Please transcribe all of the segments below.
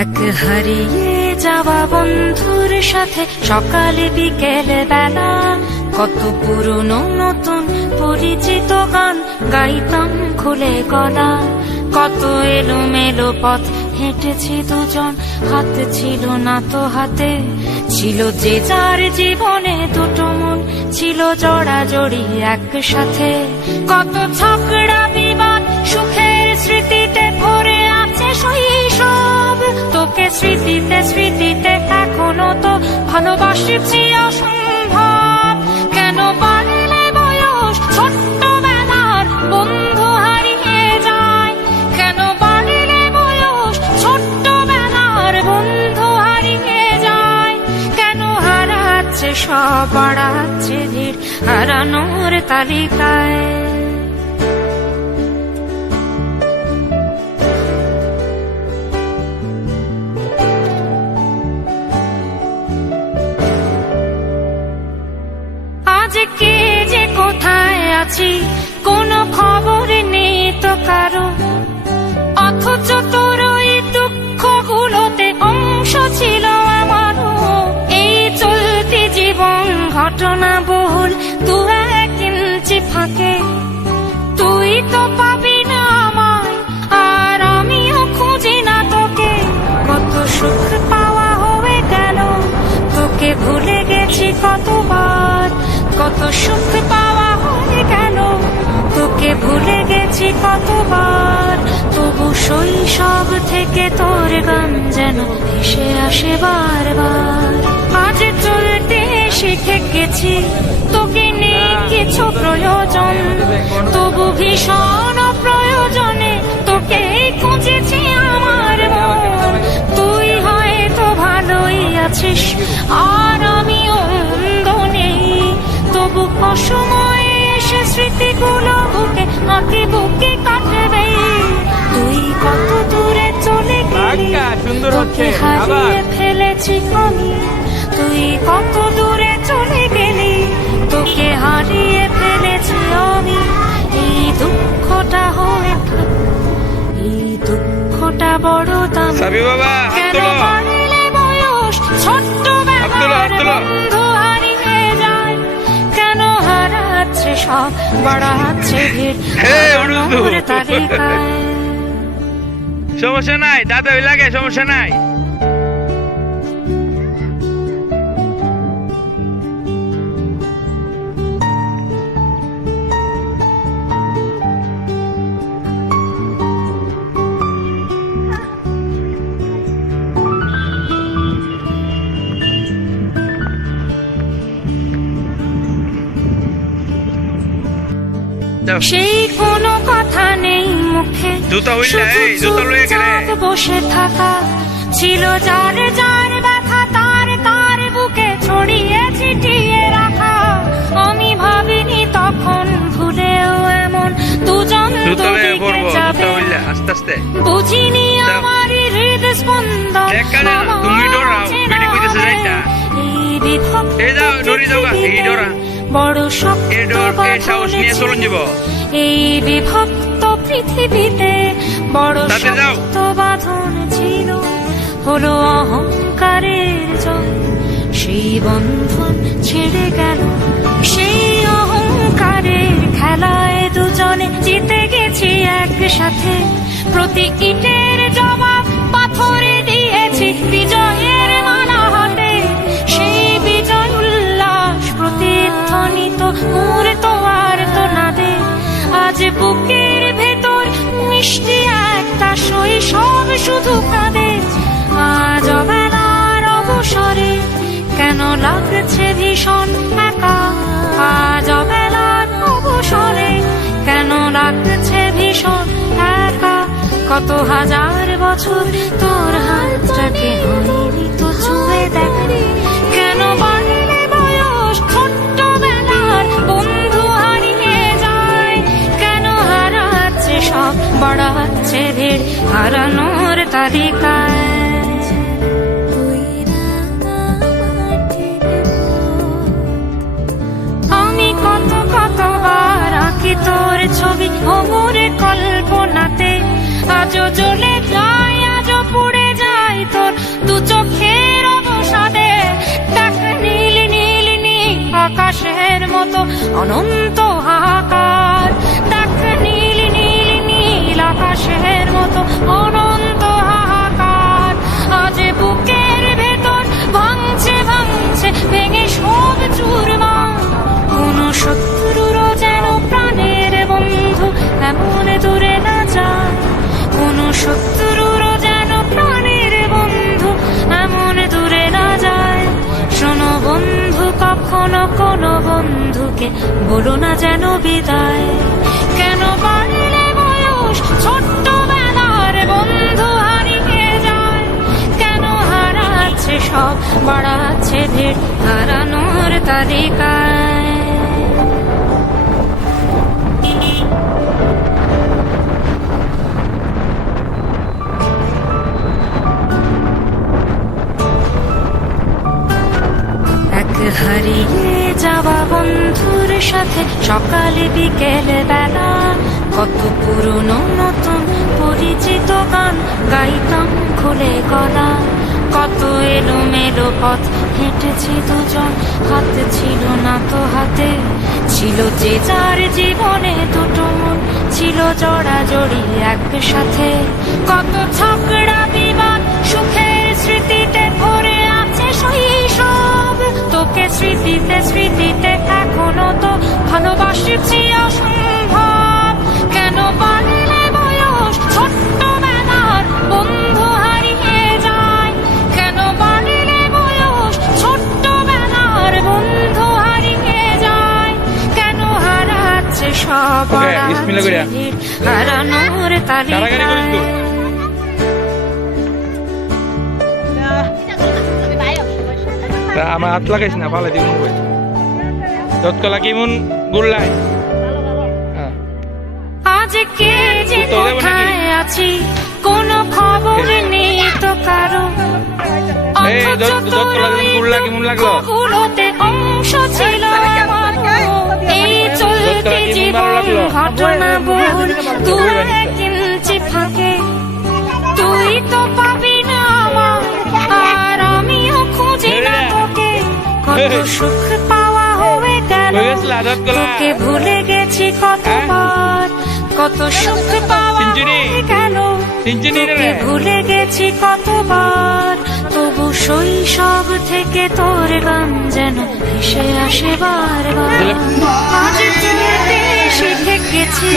এক হারিয়ে যাওয়া বন্ধুর সাথে সকালে বিকেলে বেলা কত পুরনো নতুন পরিচিত গান গাইতাম খুলে গলা। কত এলোমেলো পথ হেঁটেছি দুজন, হাত ছিল না তো হাতে, ছিল যে যার জীবনে দুটো মন, ছিল জড়াজড়ি একসাথে। কত ঝগড়া বিবাদ সুখের স্মৃতিতে ভরে আছে শৈশব, তোকে স্মৃতিতে স্মৃতিতে এখনো তো ভালোবাসছি অসম্ভব। কেন বাড়লে বয়স ছোট্টবেলার বন্ধু হারিয়ে যায়, কেন বাড়লে বয়স ছোট্টবেলার বন্ধু হারিয়ে যায়, কেন হারাচ্ছে সব বাড়াচ্ছে ভিড় হারানোর তালিকায়। কে যে কোথায় আছি কোনো খবর নেই তো কারো, অথচ তোর ওই দুঃখগুলোতে অংশ ছিল আমারও। এই চলতি জীবন ঘটনা বহুল দু এক ইঞ্চি ফাঁকে, তুই তো পাবি না আমায় আর আমিও খুঁজি না তোকে। কত সুখ পাওয়া হয়ে গেল, তোকে ভুলে গেছি কতবার। কত সুখ পাওয়া হয়ে গেল, তোকে ভুলে গেছি কতবার। তবু শৈশব থেকে তোর গান যেন ভেসে আসে বারবার। আজ চলতে শিখে গেছি, তোকে নেই কিছু প্রয়োজন, তবু ভীষণ প্রয়োজনে তোকে খুঁজেছি আমার মন। তুই হয়তো ভালোই আছিস আর আমিও মন্দ নেই, তবু অসময়ে এসে স্মৃতিগুলো বুকে আঁকে বুকে কাটবে। তুই কত দূরে চলে গেলি, তোকে হারিয়ে ফেলেছি আমি। তুই কত দূরে চলে গেলি, তোকে হারিয়ে ফেলেছি আমি। এই দুঃখটা হয়ে এই দুঃখটা বড় দামি। কেন বাড়লে বয়স ছোট্টবেলার বন্ধু হারিয়ে যায়, কেন হারাচ্ছে সব বাড়াচ্ছে ভিড় হারানোর তালিকায়। সমস্যা নাই দাদা, ওই লাগে সমস্যা নাই। সেই কোনো কথা নেই মুখে, বসে থাকা ছিল যার যার ব্যথা তার তার বুকে ছড়িয়ে ছিটিয়ে রাখা। আমি ভাবিনি তখন ভুলেও এমন দুজন দুদিকে যাবে, বুঝিনি আমার হৃদ স্পন্দন এই বিভক্ত বড় শক্ত এই বিভক্ত পৃথিবীতে বড় শক্ত বাঁধন ছিল, হলো অহংকারের জয়। সেই বন্ধন ছেড়ে গেল, সেই অহংকারের খেলায় দুজনে জিতে গেছি একসাথে। প্রতি ইটের জবাব পাথরে দিয়েছি বিজয়ের মালা হাতে। সেই বিজয় উল্লাস প্রতিধ্বনিত মুহূর্ত আর তো না দে। আজ বুকের ভেতর মিষ্টি একটা শৈশব শুধু কাঁদে। আজ অবেলার অবসরে কেন লাগছে ভীষণ একা, আজ অবেলার অবসরে কেন লাগছে ভীষণ একা। কত হাজার বছর তোর হাতটাকে হয়নি তো ছুঁয়ে দেখ, কেন বাড়লে বয়স ছোট্টবেলার বন্ধু হারিয়ে যায়, কেন হারাচ্ছে সব বাড়াচ্ছে ভিড় হারানোর তালিকায়। আমি কতবার আঁকি তোর ছবি ভোরের কল্পনাতে, আজও জ্বলে যায় আজও পুড়ে যায় দু চোখের অবসাদে দেখ নীল নীল নীল আকাশের মতো অনন্ত হাহাকার, দেখ নীল নীল নীল আকাশের মতো অনন্ত হাহাকার। আজ বুকের ভেতর ভাঙছে ভাঙছে ভেঙে সব চুরমার, কোন শত্রুরও যেন প্রাণের বন্ধু এমন দূরে না যায়, কোন শত্রুরও যেন প্রাণের বন্ধু এমন দূরে না যায়। শোনো বন্ধু, কখনো কোনো বন্ধুকে বলো না যেন বিদায়, কেন বাড়লে বয়স ছোট্টবেলার বন্ধু হারিয়ে যায়, কেন হারাচ্ছে সব বাড়াচ্ছে ভিড় হারানোর তালিকায়। এক হারিয়ে যাওয়া বন্ধুর সাথে সকালে বিকেল বেলা কত পুরনো নতুন পরিচিত গান গাইতাম খুলে গলা, কত এলোমেলো পথ হেঁটেছি দুজন, হাত ছিল না তো হাতে, ছিল যে যার জীবনে দুটো মন ছিল জড়াজড়ি একসাথে, কত ঝগড়া বিবাদ সুখের স্মৃতিতে ভরে আছে শৈশব, তোকে স্মৃতিতে স্মৃতিতে এখনো তো ভালোবাসছি অসম্ভব, কেন বাড়লে বয়স ছোট্টবেলার বন্ধু হারিয়ে যায়, কেন বাড়লে বয়স ছোট্টবেলার বন্ধু হারিয়ে যায়, কেন হারাচ্ছে সব হারানোর তালিকায়। আমার হাত লাগাইস না, ভালো দিব যতকলা কেমন গুল্লাই। আজকে যে কোথায় আছি কোনো খবর নেই তো কারো, অংশ ছিল এই চলতে জীবন ঘটনা বল, দু এক ইঞ্চি ফাঁকে তুই তো পাবি না আমার, আর আমিও খুঁজি না তোকে, কত সুখ পাওয়া হয়ে গেল তোকে ভুলে গেছি কতবার, কত সুখ পাওয়া হয়ে গেল তোকে ভুলে গেছি কতবার, তবু শৈশব থেকে তোর গান যেন ভেসে আসে বারবার। আজ চলতে শিখে গেছি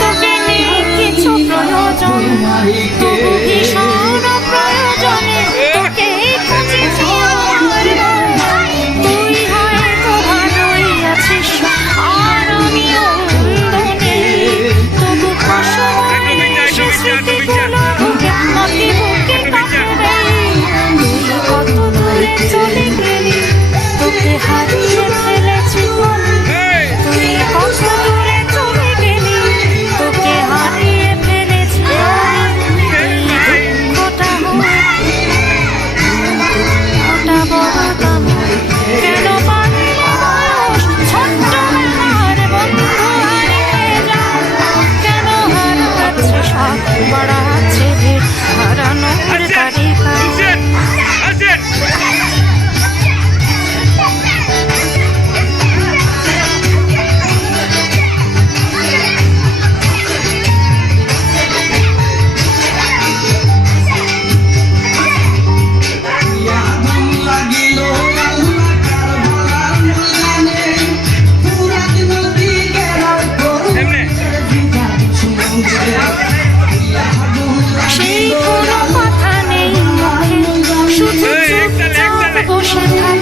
তোকে নেই কিছু প্রয়োজন, তবু ভীষণ প্রয়োজনে তোকে খুঁজেছি বারবার। তুই হয়তো ভালোই আছিস আর আমিও মন্দ নেই, তবু স্মৃতিগুলো বুকে মাটি বুকে কাঁপবে, তুই কত দূরে চলে গেলি তোকে হারিয়ে ফেলেছি বন্ধু, তুই কত দূরে চলে গেলি তোকে হারিয়ে ফেলেছি দুঃখটা বড় কেন বাড়লে বয়স ছোট্টবেলার বন্ধু হারিয়ে যায়, কেন হারাচ্ছে সব বাড়াচ্ছে ভিড় হারানোর তালিকায়। সেই কোনো কথা নেই মুখে, শুধু চুপচাপ বসে থাক